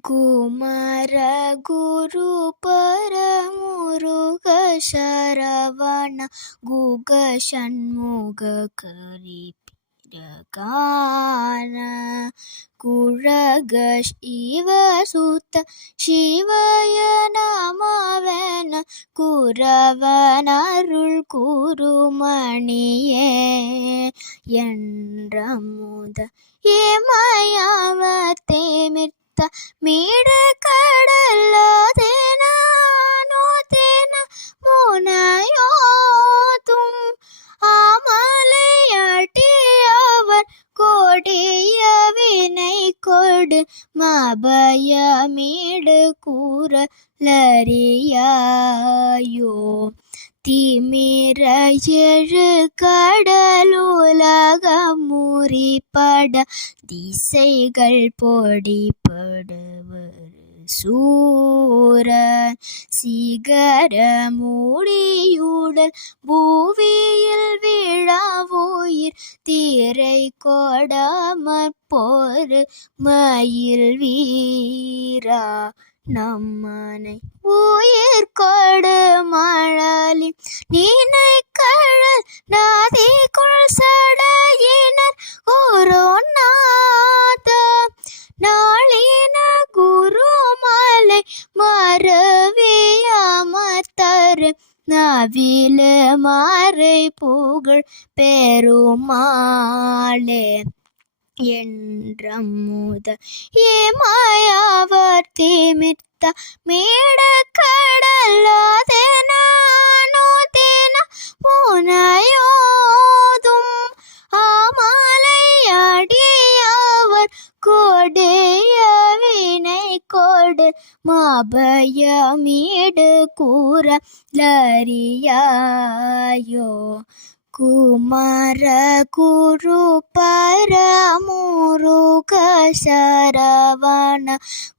குமர குரு பரமுருக சரவண குக சண்முக கரி குழக சிவ சுத்த சிவய நமவன குரவன் அருள் குருமணியே. என்றமுத இமயவர் தேமிர்த்த மீட கடல்லதேனானோ தேன முனையோதும். ஆமலையாட்டியவர் கொடிய வினை கொடு மபயமீடு கூறலறியாயோ திமிர எழு கடலுலகம் முறிப்பட திசைகள் பொடிப்படுவர் சூரன் சிகர மூடியுடல் பூவியில் விழாவோயிர் தீரை கொடாமற் போர் மயில் வீரா நம்மனை உயிர் கொடு மழ மழலி நீனை கழல் நாதி குழல் சடையினர். குருநாத நாளின குரு குருமலை மறவியமர்த்தரு. நவில மாறை புகழ் பெருமாளே. என்றமுத ஏமாயாவர் தேமித்த மேட கடலாதேனா கொடு மாபயமீடு கூற லரியாயோ குமார குரு பரமுருக சரவண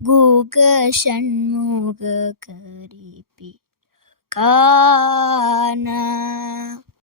குக சண்முக கரிபி கான